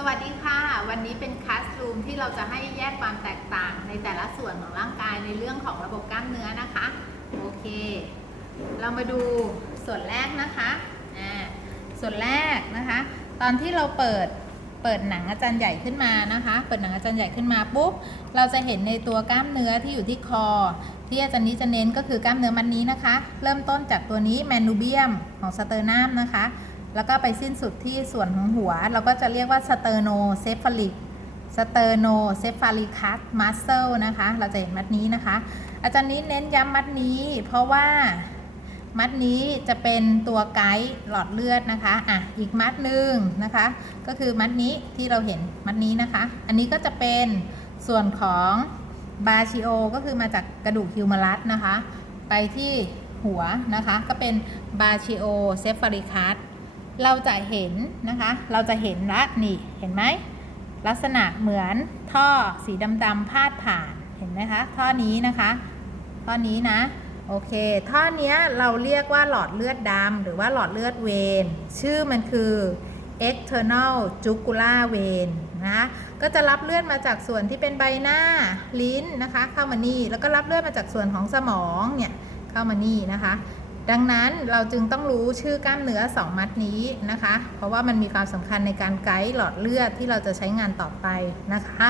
สวัสดีค่ะ วันนี้เป็นคลาสรูมที่เราจะให้แยกความแตกต่างในแต่ละส่วนของร่างกายในเรื่องของระบบกล้ามเนื้อนะคะ โอเค เรามาดูส่วนแรกนะคะอ่าส่วนแรกนะคะ ตอนที่เราเปิดเปิดหนังอาจารย์ใหญ่ขึ้นมานะคะ เปิดหนังอาจารย์ใหญ่ขึ้นมาปุ๊บ เราจะเห็นในตัวกล้ามเนื้อที่อยู่ที่คอ ที่อาจารย์นี้จะเน้นก็คือกล้ามเนื้อมันนี้นะคะ เริ่มต้นจากตัวนี้แมนูเบียมของสเตอร์นัมนะคะ แล้วก็ไปสิ้นสุดที่ส่วนของหัว เราก็จะเรียกว่าสเตอร์โนเซฟาลิกสเตอร์โนเซฟาลิคัสมัสเซลนะคะ เราจะเห็นมัดนี้นะคะ อาจารย์นี้เน้นย้ำมัดนี้ เพราะว่ามัดนี้จะเป็นตัวไกด์หลอดเลือดนะคะ อะ อีกมัดหนึ่งนะคะ ก็คือมัดนี้ที่เราเห็นมัดนี้นะคะ อันนี้ก็จะเป็นส่วนของบาชิโอ ก็คือมาจากกระดูกฮิวมารัสนะคะ ไปที่หัวนะคะ ก็เป็นบาชิโอเซฟาริคัส เราจะเห็นนะคะ เราจะเห็นละนี่เห็นไหมลักษณะเหมือนท่อสีดำๆพาดผ่านเห็นไหมคะท่อนี้นะคะ ท่อนี้นะโอเค ท่อนี้เราเรียกว่าหลอดเลือดดำหรือว่าหลอดเลือดเวนชื่อมันคือ external jugular vein นะคะก็จะรับเลือดมาจากส่วนที่เป็นใบหน้าลิ้นนะคะ เข้ามานี่แล้วก็รับเลือดมาจากส่วนของสมองเนี่ยเข้ามานี่นะคะ ดังนั้นเราจึงต้องรู้ชื่อกล้ามเนื้อ 2 มัดนี้นะคะ เพราะว่ามันมีความสำคัญในการไกด์หลอดเลือดที่เราจะใช้งานต่อไปนะคะ